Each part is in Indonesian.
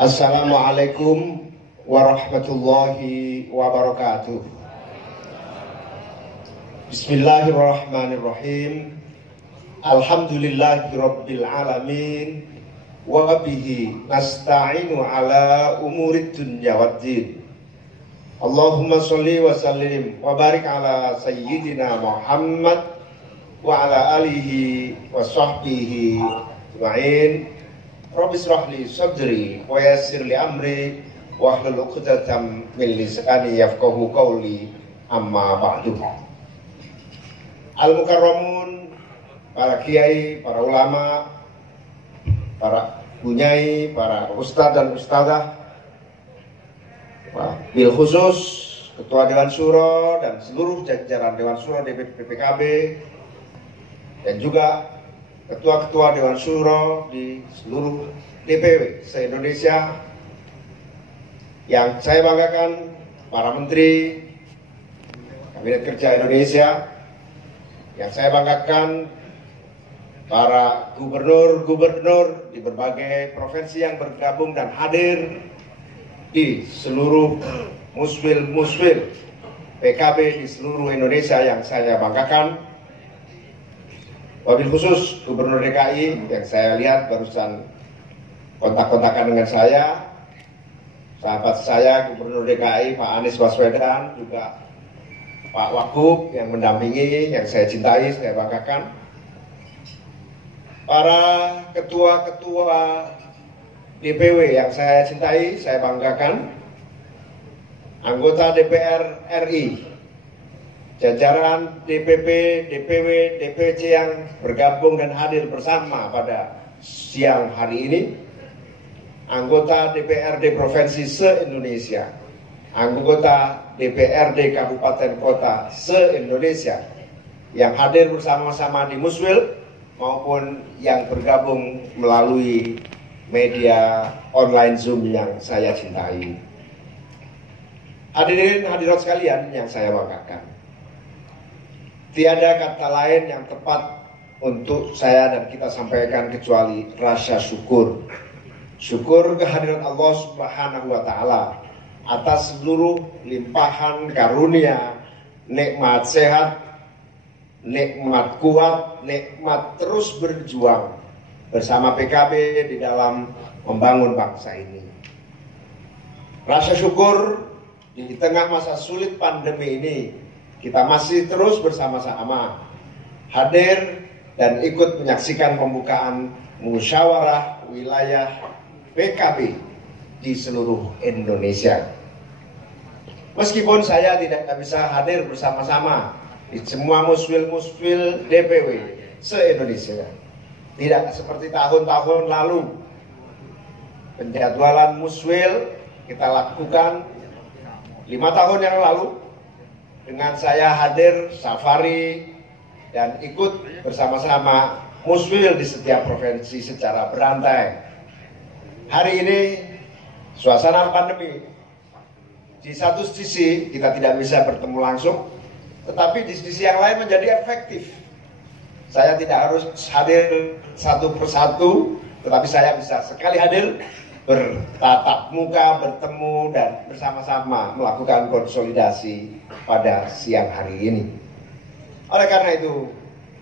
Assalamualaikum warahmatullahi wabarakatuh. Bismillahirrahmanirrahim. Alhamdulillahirabbil alamin wa bihi nasta'inu ala umurid dunya waddin. Allahumma sholli wa sallim wa barik ala sayyidina Muhammad wa ala alihi wa sahbihi ajma'in. Rabbi shrah li sadri wa yassir li amri wa hlul 'uqdatam min lisani yafqahu qawli, amma ba'du. Al-mukarramun, para kiai, para ulama, para bunyai, para ustadz dan ustadzah, bil khusus Ketua Dewan Syuro dan seluruh jajaran Dewan Syuro DPP PKB, dan juga ketua-ketua Dewan Syuro di seluruh DPW se-Indonesia. Yang saya banggakan, para menteri Kabinet Kerja Indonesia. Yang saya banggakan, para gubernur-gubernur di berbagai provinsi yang bergabung dan hadir di seluruh muswil-muswil PKB di seluruh Indonesia yang saya banggakan. Wabil khusus Gubernur DKI yang saya lihat barusan kontak-kontakan dengan saya, sahabat saya Gubernur DKI Pak Anies Baswedan, juga Pak Wagub yang mendampingi, yang saya cintai, saya banggakan. Para ketua-ketua DPW yang saya cintai, saya banggakan. Anggota DPR RI, jajaran DPP, DPW, DPC yang bergabung dan hadir bersama pada siang hari ini, anggota DPRD Provinsi se-Indonesia, anggota DPRD Kabupaten Kota se-Indonesia yang hadir bersama-sama di Muswil maupun yang bergabung melalui media online Zoom yang saya cintai. Hadirin hadirat sekalian yang saya banggakan, tiada kata lain yang tepat untuk saya dan kita sampaikan kecuali rasa syukur. Syukur kehadiran Allah Subhanahu wa Ta'ala atas seluruh limpahan karunia, nikmat sehat, nikmat kuat, nikmat terus berjuang bersama PKB di dalam membangun bangsa ini. Rasa syukur di tengah masa sulit pandemi ini, kita masih terus bersama-sama hadir dan ikut menyaksikan pembukaan musyawarah wilayah PKB di seluruh Indonesia. Meskipun saya tidak bisa hadir bersama-sama di semua muswil-muswil DPW se-Indonesia, tidak seperti tahun-tahun lalu. Penjadwalan muswil kita lakukan 5 tahun yang lalu, dengan saya hadir safari dan ikut bersama-sama muswil di setiap provinsi secara berantai. Hari ini suasana pandemi, di satu sisi kita tidak bisa bertemu langsung, tetapi di sisi yang lain menjadi efektif. Saya tidak harus hadir satu persatu, tetapi saya bisa sekali hadir, bertatap muka, bertemu, dan bersama-sama melakukan konsolidasi pada siang hari ini. Oleh karena itu,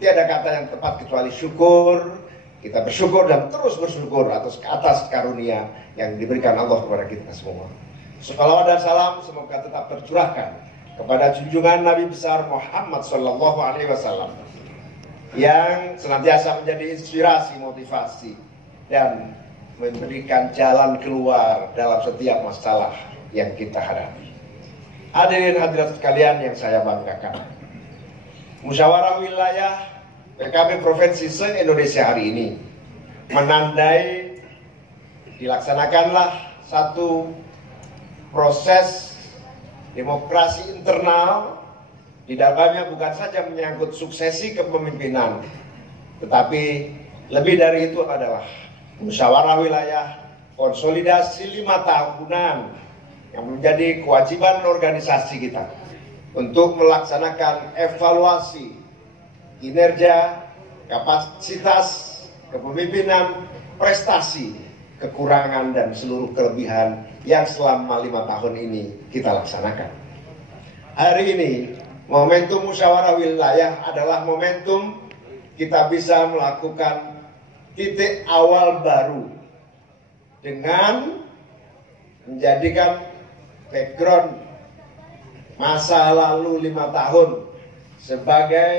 tiada kata yang tepat kecuali syukur. Kita bersyukur dan terus bersyukur atas karunia yang diberikan Allah kepada kita semua. Salawat dan salam semoga tetap tercurahkan kepada junjungan Nabi besar Muhammad SAW yang senantiasa menjadi inspirasi, motivasi, dan memberikan jalan keluar dalam setiap masalah yang kita hadapi. Hadirin hadirat sekalian yang saya banggakan, musyawarah wilayah PKB Provinsi se-Indonesia hari ini menandai dilaksanakanlah satu proses demokrasi internal. Di dalamnya bukan saja menyangkut suksesi kepemimpinan, tetapi lebih dari itu adalah musyawarah wilayah konsolidasi 5 tahunan yang menjadi kewajiban organisasi kita untuk melaksanakan evaluasi kinerja kapasitas, kepemimpinan, prestasi, kekurangan, dan seluruh kelebihan yang selama 5 tahun ini kita laksanakan. Hari ini, momentum musyawarah wilayah adalah momentum kita bisa melakukan titik awal baru dengan menjadikan background masa lalu 5 tahun sebagai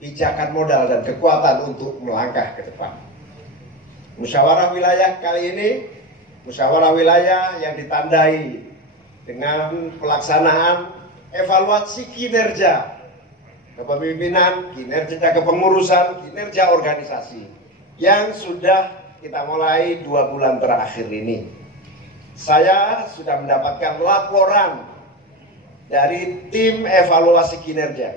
pijakan modal dan kekuatan untuk melangkah ke depan. Musyawarah wilayah kali ini, musyawarah wilayah yang ditandai dengan pelaksanaan evaluasi kinerja kepemimpinan, kinerja kepengurusan, kinerja organisasi yang sudah kita mulai 2 bulan terakhir ini. Saya sudah mendapatkan laporan dari tim evaluasi kinerja,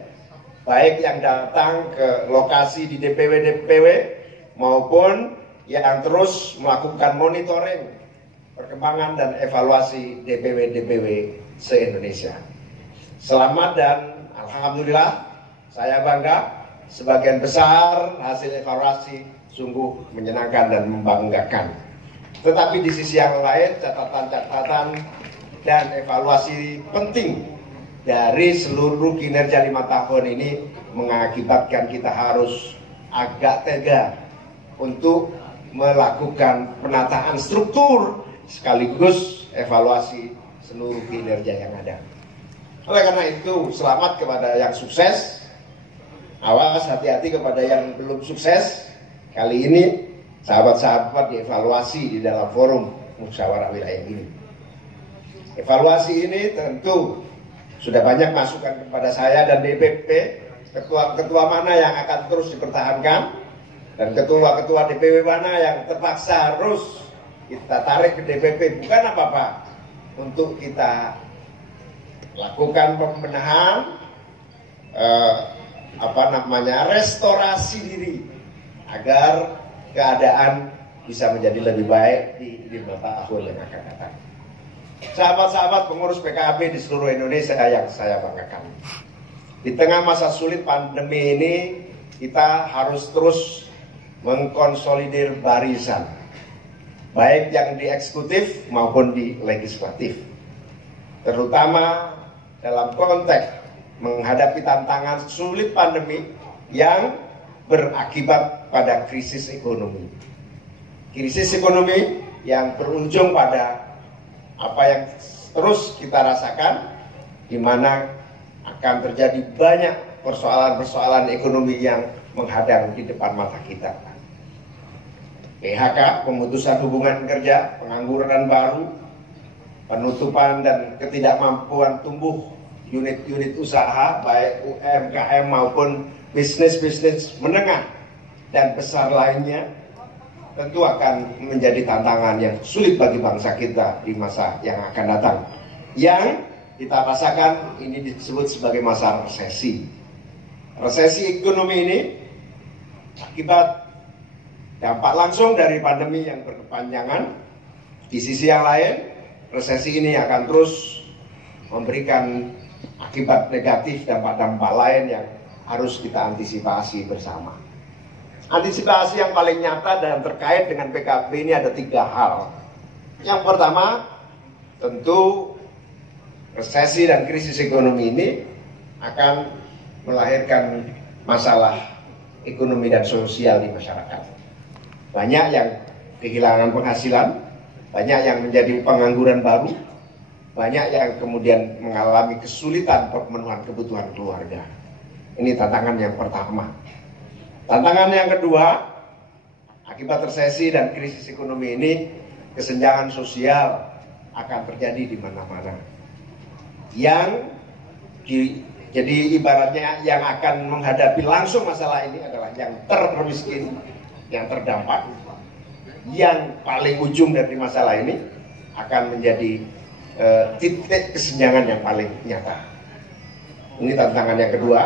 baik yang datang ke lokasi di DPW-DPW maupun yang terus melakukan monitoring perkembangan dan evaluasi DPW-DPW se-Indonesia. Selamat dan alhamdulillah, saya bangga sebagian besar hasil evaluasi sungguh menyenangkan dan membanggakan. Tetapi di sisi yang lain, catatan-catatan dan evaluasi penting dari seluruh kinerja 5 tahun ini mengakibatkan kita harus agak tega untuk melakukan penataan struktur sekaligus evaluasi seluruh kinerja yang ada. Oleh karena itu, selamat kepada yang sukses, awas hati-hati kepada yang belum sukses. Kali ini sahabat-sahabat dievaluasi di dalam forum musyawarah wilayah ini. Evaluasi ini tentu sudah banyak masukan kepada saya dan DPP, ketua-ketua mana yang akan terus dipertahankan, dan ketua-ketua DPW mana yang terpaksa harus kita tarik ke DPP. Bukan apa-apa, untuk kita lakukan pembenahan, restorasi diri agar keadaan bisa menjadi lebih baik di 5 tahun yang akan datang. Sahabat-sahabat pengurus PKB di seluruh Indonesia yang saya banggakan, di tengah masa sulit pandemi ini kita harus terus mengkonsolidir barisan, baik yang di eksekutif maupun di legislatif, terutama dalam konteks menghadapi tantangan sulit pandemi yang berakibat pada krisis ekonomi. Krisis ekonomi yang berujung pada apa yang terus kita rasakan, di mana akan terjadi banyak persoalan-persoalan ekonomi yang menghadang di depan mata kita. PHK, pemutusan hubungan kerja, pengangguran baru, penutupan dan ketidakmampuan tumbuh unit-unit usaha, baik UMKM maupun bisnis-bisnis menengah dan besar lainnya, tentu akan menjadi tantangan yang sulit bagi bangsa kita di masa yang akan datang. Yang kita rasakan ini disebut sebagai masa resesi. Resesi ekonomi ini akibat dampak langsung dari pandemi yang berkepanjangan. Di sisi yang lain, resesi ini akan terus memberikan akibat negatif, dampak-dampak lain yang harus kita antisipasi bersama. Antisipasi yang paling nyata dan terkait dengan PKB ini ada 3 hal. Yang pertama, tentu resesi dan krisis ekonomi ini akan melahirkan masalah ekonomi dan sosial di masyarakat. Banyak yang kehilangan penghasilan, banyak yang menjadi pengangguran baru, banyak yang kemudian mengalami kesulitan pemenuhan kebutuhan keluarga. Ini tantangan yang pertama. Tantangan yang kedua, akibat resesi dan krisis ekonomi ini, kesenjangan sosial akan terjadi di mana-mana. Jadi ibaratnya yang akan menghadapi langsung masalah ini adalah yang termiskin, yang terdampak. Yang paling ujung dari masalah ini akan menjadi titik kesenjangan yang paling nyata. Ini tantangan yang kedua.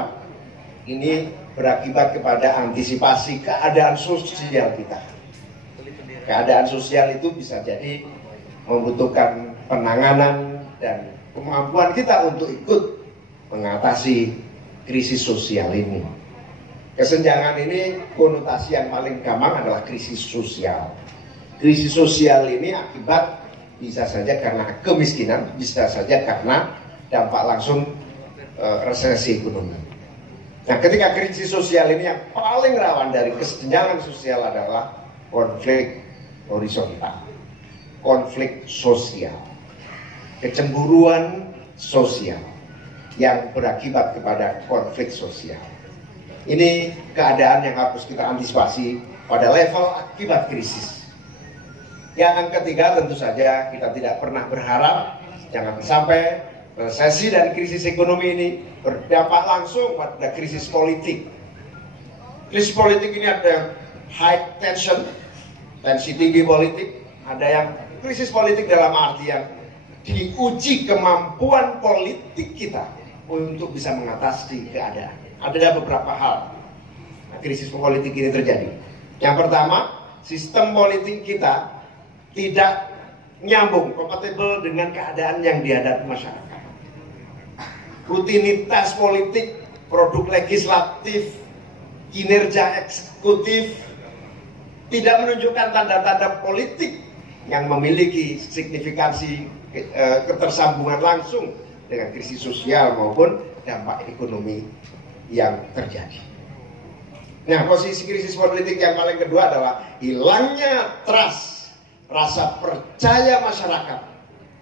Ini berakibat kepada antisipasi keadaan sosial kita. Keadaan sosial itu bisa jadi membutuhkan penanganan dan kemampuan kita untuk ikut mengatasi krisis sosial ini. Kesenjangan ini konotasi yang paling gampang adalah krisis sosial. Krisis sosial ini akibat bisa saja karena kemiskinan, bisa saja karena dampak langsung resesi ekonomi. Nah, ketika krisis sosial ini yang paling rawan dari kesenjangan sosial adalah konflik horizontal, konflik sosial, kecemburuan sosial yang berakibat kepada konflik sosial. Ini keadaan yang harus kita antisipasi pada level akibat krisis. Yang ketiga, tentu saja kita tidak pernah berharap jangan sampai resesi dan krisis ekonomi ini berdampak langsung pada krisis politik. Krisis politik ini ada high tension, tensi tinggi politik, ada yang krisis politik dalam artian diuji kemampuan politik kita untuk bisa mengatasi keadaan. Ada beberapa hal krisis politik ini terjadi. Yang pertama, sistem politik kita tidak nyambung, kompatibel dengan keadaan yang dihadapi masyarakat. Rutinitas politik, produk legislatif, kinerja eksekutif tidak menunjukkan tanda-tanda politik yang memiliki signifikansi ketersambungan langsung dengan krisis sosial maupun dampak ekonomi yang terjadi. Nah, posisi krisis politik yang paling kedua adalah hilangnya trust, rasa percaya masyarakat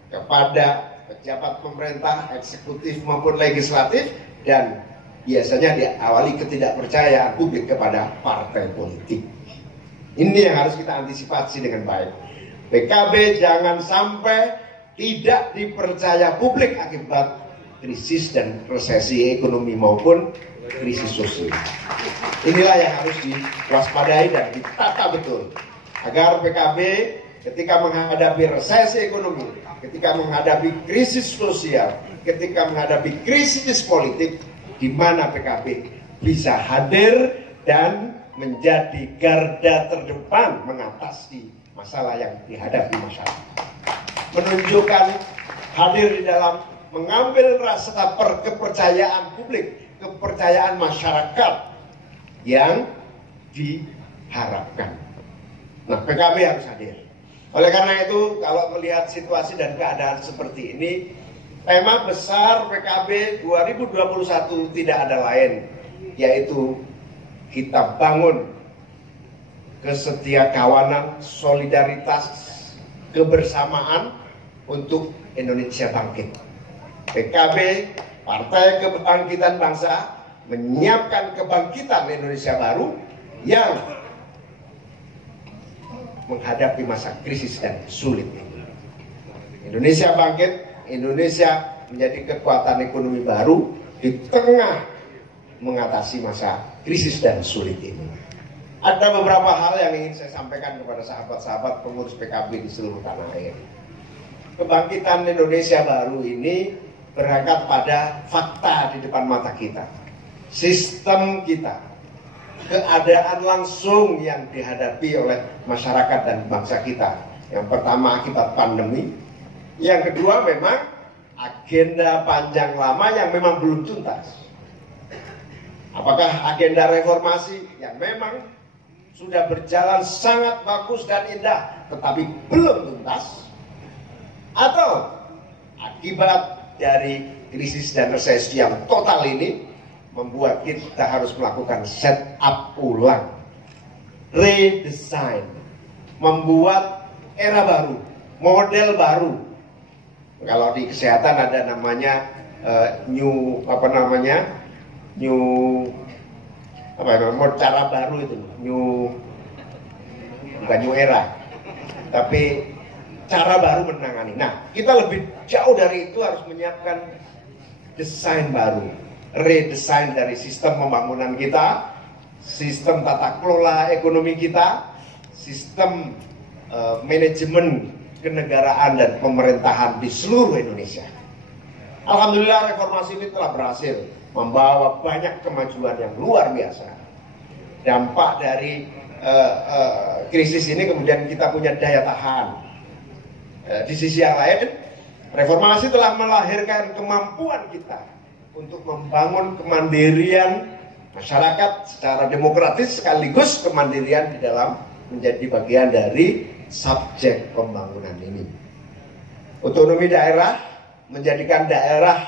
kepada pejabat pemerintah, eksekutif maupun legislatif, dan biasanya diawali ketidakpercayaan publik kepada partai politik. Ini yang harus kita antisipasi dengan baik. PKB jangan sampai tidak dipercaya publik akibat krisis dan resesi ekonomi maupun krisis sosial. Inilah yang harus diwaspadai dan ditata betul agar PKB ketika menghadapi resesi ekonomi, ketika menghadapi krisis sosial, ketika menghadapi krisis politik, di mana PKB bisa hadir dan menjadi garda terdepan mengatasi masalah yang dihadapi masyarakat. Menunjukkan hadir di dalam mengambil rasa kepercayaan publik, kepercayaan masyarakat yang diharapkan. Nah, PKB harus hadir. Oleh karena itu, kalau melihat situasi dan keadaan seperti ini, tema besar PKB 2021 tidak ada lain, yaitu kita bangun kesetiakawanan, solidaritas, kebersamaan untuk Indonesia bangkit. PKB, Partai Kebangkitan Bangsa, menyiapkan kebangkitan Indonesia baru yang menghadapi masa krisis dan sulit ini. Indonesia bangkit, Indonesia menjadi kekuatan ekonomi baru di tengah mengatasi masa krisis dan sulit ini. Ada beberapa hal yang ingin saya sampaikan kepada sahabat-sahabat pengurus PKB di seluruh tanah air. Kebangkitan Indonesia baru ini berangkat pada fakta di depan mata kita. Sistem kita, keadaan langsung yang dihadapi oleh masyarakat dan bangsa kita. Yang pertama akibat pandemi, yang kedua memang agenda panjang lama yang memang belum tuntas. Apakah agenda reformasi yang memang sudah berjalan sangat bagus dan indah tetapi belum tuntas, atau akibat dari krisis dan resesi yang total ini membuat kita harus melakukan setup ulang, redesign, membuat era baru, model baru. Kalau di kesehatan ada namanya cara baru itu, bukan new era, tapi cara baru menangani. Nah, kita lebih jauh dari itu harus menyiapkan desain baru, redesign dari sistem pembangunan kita, sistem tata kelola ekonomi kita, sistem manajemen kenegaraan dan pemerintahan di seluruh Indonesia. Alhamdulillah reformasi ini telah berhasil membawa banyak kemajuan yang luar biasa. Dampak dari krisis ini kemudian kita punya daya tahan. Di sisi yang lain, reformasi telah melahirkan kemampuan kita untuk membangun kemandirian masyarakat secara demokratis sekaligus kemandirian di dalam menjadi bagian dari subjek pembangunan ini. Otonomi daerah menjadikan daerah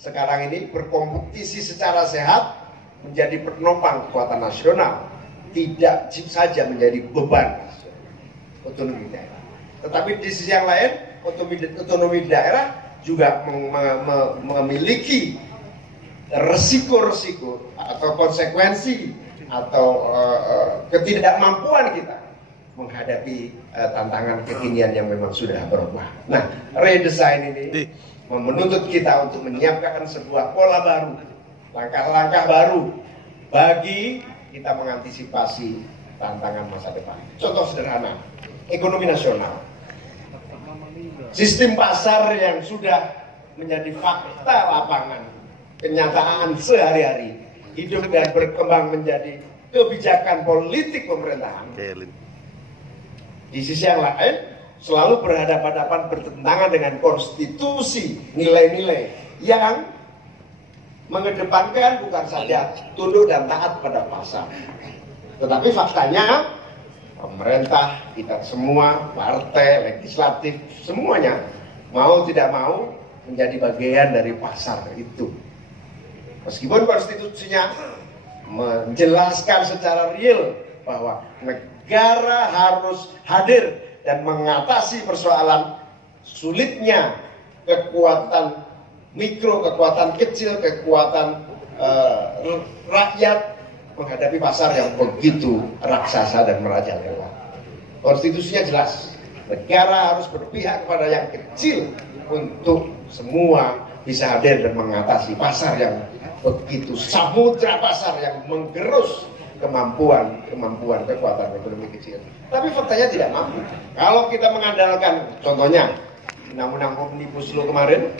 sekarang ini berkompetisi secara sehat menjadi penopang kekuatan nasional, tidak saja menjadi beban otonomi daerah. Tetapi di sisi yang lain, otonomi daerah juga memiliki resiko-resiko atau konsekuensi atau ketidakmampuan kita menghadapi tantangan kekinian yang memang sudah berubah. Nah, redesign ini menuntut kita untuk menyiapkan sebuah pola baru, langkah-langkah baru bagi kita mengantisipasi tantangan masa depan. Contoh sederhana, ekonomi nasional. Sistem pasar yang sudah menjadi fakta lapangan, kenyataan sehari-hari, hidup dan berkembang menjadi kebijakan politik pemerintahan. Di sisi yang lain, selalu berhadapan-hadapan bertentangan dengan konstitusi, nilai-nilai yang mengedepankan bukan saja tunduk dan taat pada pasar. Tetapi faktanya, pemerintah, kita semua, partai, legislatif, semuanya mau tidak mau menjadi bagian dari pasar itu. Meskipun konstitusinya menjelaskan secara real bahwa negara harus hadir dan mengatasi persoalan sulitnya kekuatan mikro, kekuatan kecil, kekuatan rakyat menghadapi pasar yang begitu raksasa dan merajalela. Konstitusinya jelas, negara harus berpihak kepada yang kecil untuk semua bisa hadir dan mengatasi pasar yang begitu samudra pasar yang menggerus kemampuan kekuatan ekonomi kecil. Tapi faktanya tidak mampu. Kalau kita mengandalkan, contohnya Undang-Undang Omnibus Law kemarin,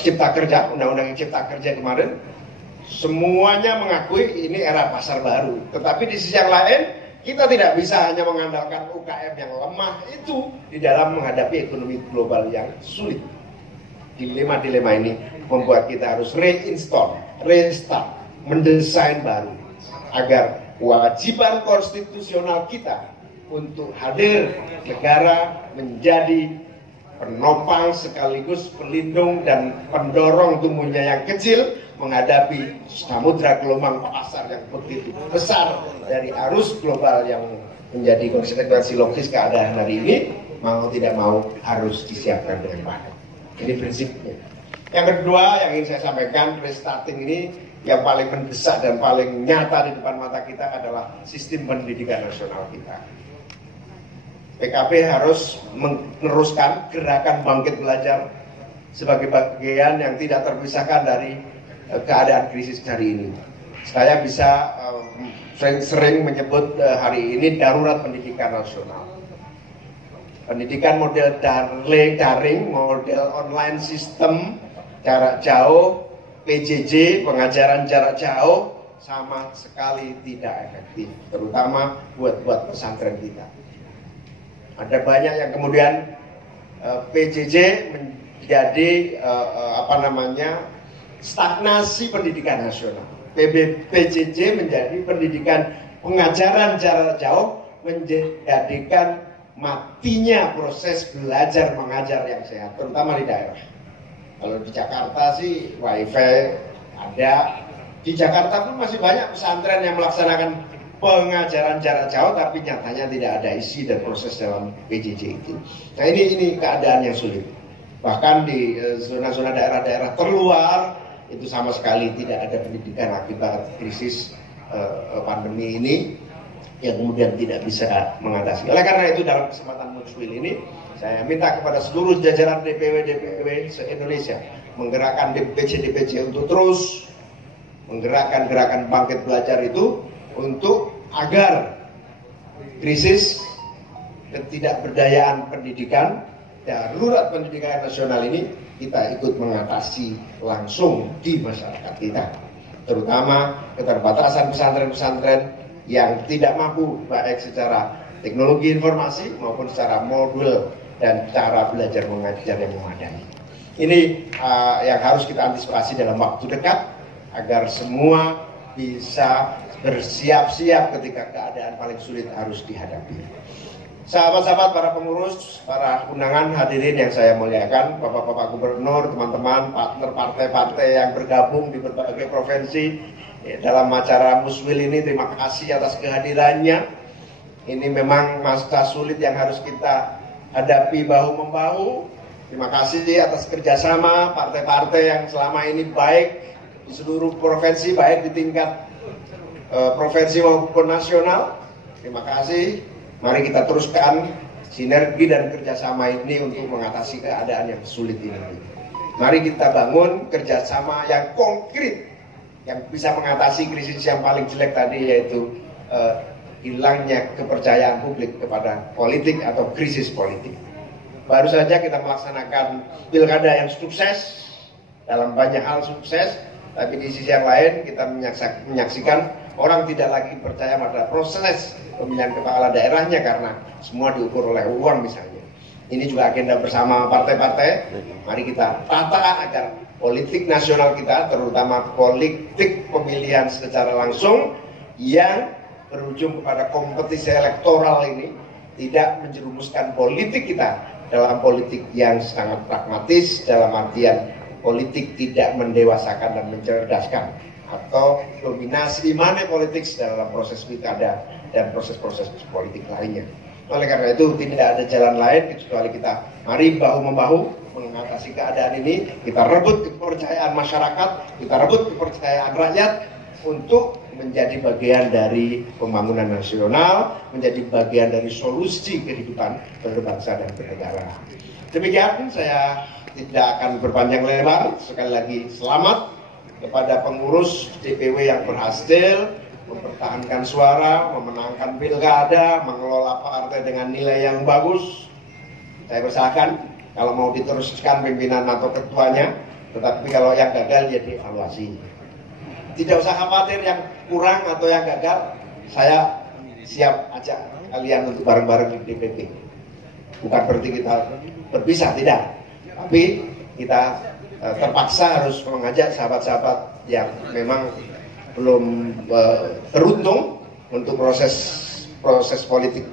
Cipta Kerja, Undang-Undang Cipta Kerja kemarin, semuanya mengakui ini era pasar baru. Tetapi di sisi yang lain, kita tidak bisa hanya mengandalkan UKM yang lemah itu di dalam menghadapi ekonomi global yang sulit. Dilema-dilema ini membuat kita harus restart, mendesain baru agar kewajiban konstitusional kita untuk hadir negara menjadi penopang sekaligus pelindung dan pendorong tumbuhnya yang kecil menghadapi samudra gelombang pasar yang begitu besar dari arus global yang menjadi konsekuensi logis keadaan hari ini, mau tidak mau harus disiapkan dengan baik. Ini prinsipnya. Yang kedua yang ingin saya sampaikan, restarting ini yang paling mendesak dan paling nyata di depan mata kita adalah sistem pendidikan nasional kita. PKB harus meneruskan gerakan bangkit belajar sebagai bagian yang tidak terpisahkan dari keadaan krisis hari ini. Saya bisa sering menyebut hari ini darurat pendidikan nasional. Pendidikan model daring, model online sistem, jarak jauh, PJJ, pengajaran jarak jauh, sama sekali tidak efektif, terutama buat pesantren kita. Ada banyak yang kemudian PJJ menjadi stagnasi pendidikan nasional. PJJ menjadi pendidikan pengajaran jarak jauh, menjadikan matinya proses belajar mengajar yang sehat, terutama di daerah. Kalau di Jakarta sih wifi ada, di Jakarta pun masih banyak pesantren yang melaksanakan pengajaran jarak jauh, tapi nyatanya tidak ada isi dan proses dalam PJJ itu. Nah ini keadaan yang sulit. Bahkan di zona-zona daerah-daerah terluar itu sama sekali tidak ada pendidikan akibat krisis pandemi ini yang kemudian tidak bisa mengatasi. Oleh karena itu dalam kesempatan Mucwil ini saya minta kepada seluruh jajaran DPW se-Indonesia menggerakkan DPC untuk terus menggerakkan gerakan bangkit belajar itu untuk agar krisis ketidakberdayaan pendidikan, darurat pendidikan nasional ini kita ikut mengatasi langsung di masyarakat kita, terutama keterbatasan pesantren-pesantren yang tidak mampu baik secara teknologi informasi maupun secara modul dan cara belajar mengajar yang memadai. Ini yang harus kita antisipasi dalam waktu dekat agar semua bisa bersiap-siap ketika keadaan paling sulit harus dihadapi. Sahabat-sahabat, para pengurus, para undangan hadirin yang saya muliakan, Bapak-Bapak Gubernur, teman-teman, partner partai-partai yang bergabung di berbagai provinsi dalam acara Muswil ini, terima kasih atas kehadirannya. Ini memang masa sulit yang harus kita hadapi bahu-membahu. Terima kasih atas kerjasama partai-partai yang selama ini baik di seluruh provinsi, baik di tingkat provinsi maupun nasional. Terima kasih. Mari kita teruskan sinergi dan kerjasama ini untuk mengatasi keadaan yang sulit ini. Mari kita bangun kerjasama yang konkret yang bisa mengatasi krisis yang paling jelek tadi, yaitu hilangnya kepercayaan publik kepada politik atau krisis politik. Baru saja kita melaksanakan pilkada yang sukses, dalam banyak hal sukses, tapi di sisi yang lain kita menyaksikan orang tidak lagi percaya pada proses pemilihan kepala daerahnya karena semua diukur oleh uang misalnya. Ini juga agenda bersama partai-partai. Mari kita tata agar politik nasional kita, terutama politik pemilihan secara langsung yang berujung kepada kompetisi elektoral ini, tidak menjerumuskan politik kita dalam politik yang sangat pragmatis, dalam artian politik tidak mendewasakan dan mencerdaskan, atau dominasi money politics dalam proses pilkada dan proses-proses politik lainnya. Oleh karena itu tidak ada jalan lain kecuali kita mari bahu-membahu mengatasi keadaan ini. Kita rebut kepercayaan masyarakat, kita rebut kepercayaan rakyat untuk menjadi bagian dari pembangunan nasional, menjadi bagian dari solusi kehidupan berbangsa dan bernegara. Demikian, saya tidak akan berpanjang lebar. Sekali lagi selamat kepada pengurus DPW yang berhasil mempertahankan suara, memenangkan pilkada, mengelola partai dengan nilai yang bagus. Saya persilahkan kalau mau diteruskan pimpinan atau ketuanya, tetapi kalau yang gagal ya dievaluasi. Tidak usah khawatir yang kurang atau yang gagal, saya siap ajak kalian untuk bareng-bareng di DPP. Bukan berarti kita berpisah, tidak. Tapi kita terpaksa harus mengajak sahabat-sahabat yang memang belum teruntung untuk proses politik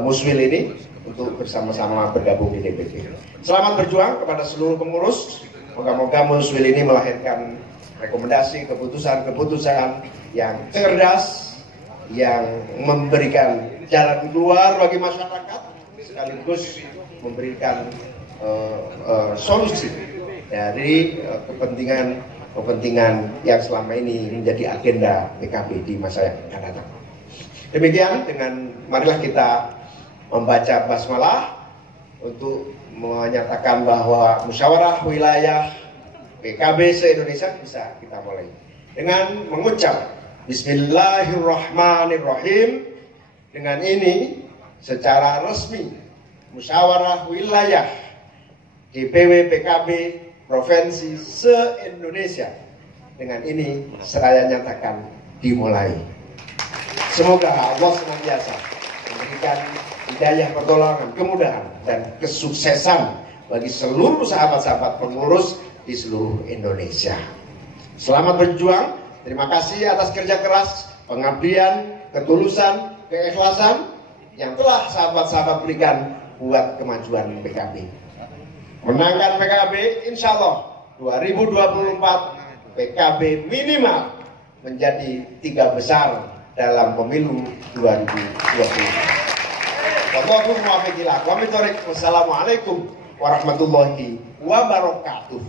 Muswil ini untuk bersama-sama bergabung di DPP. Selamat berjuang kepada seluruh pengurus. Moga-moga Muswil ini melahirkan rekomendasi, keputusan-keputusan yang cerdas, yang memberikan jalan keluar bagi masyarakat, sekaligus memberikan solusi dari kepentingan yang selama ini menjadi agenda PKB di masa yang akan datang. Demikian, marilah kita membaca basmalah untuk menyatakan bahwa musyawarah wilayah PKB se-Indonesia bisa kita mulai dengan mengucap Bismillahirrahmanirrahim. Dengan ini secara resmi musyawarah wilayah DPW PKB provinsi se-Indonesia dengan ini saya nyatakan dimulai. Semoga Allah senantiasa memberikan hidayah, pertolongan, kemudahan dan kesuksesan bagi seluruh sahabat-sahabat pengurus di seluruh Indonesia. Selamat berjuang. Terima kasih atas kerja keras, pengabdian, ketulusan, keikhlasan yang telah sahabat-sahabat berikan buat kemajuan PKB. Menangkan PKB, insya Allah 2024 PKB minimal menjadi 3 besar dalam pemilu 2020. Wassalamualaikum warahmatullahi wabarakatuh.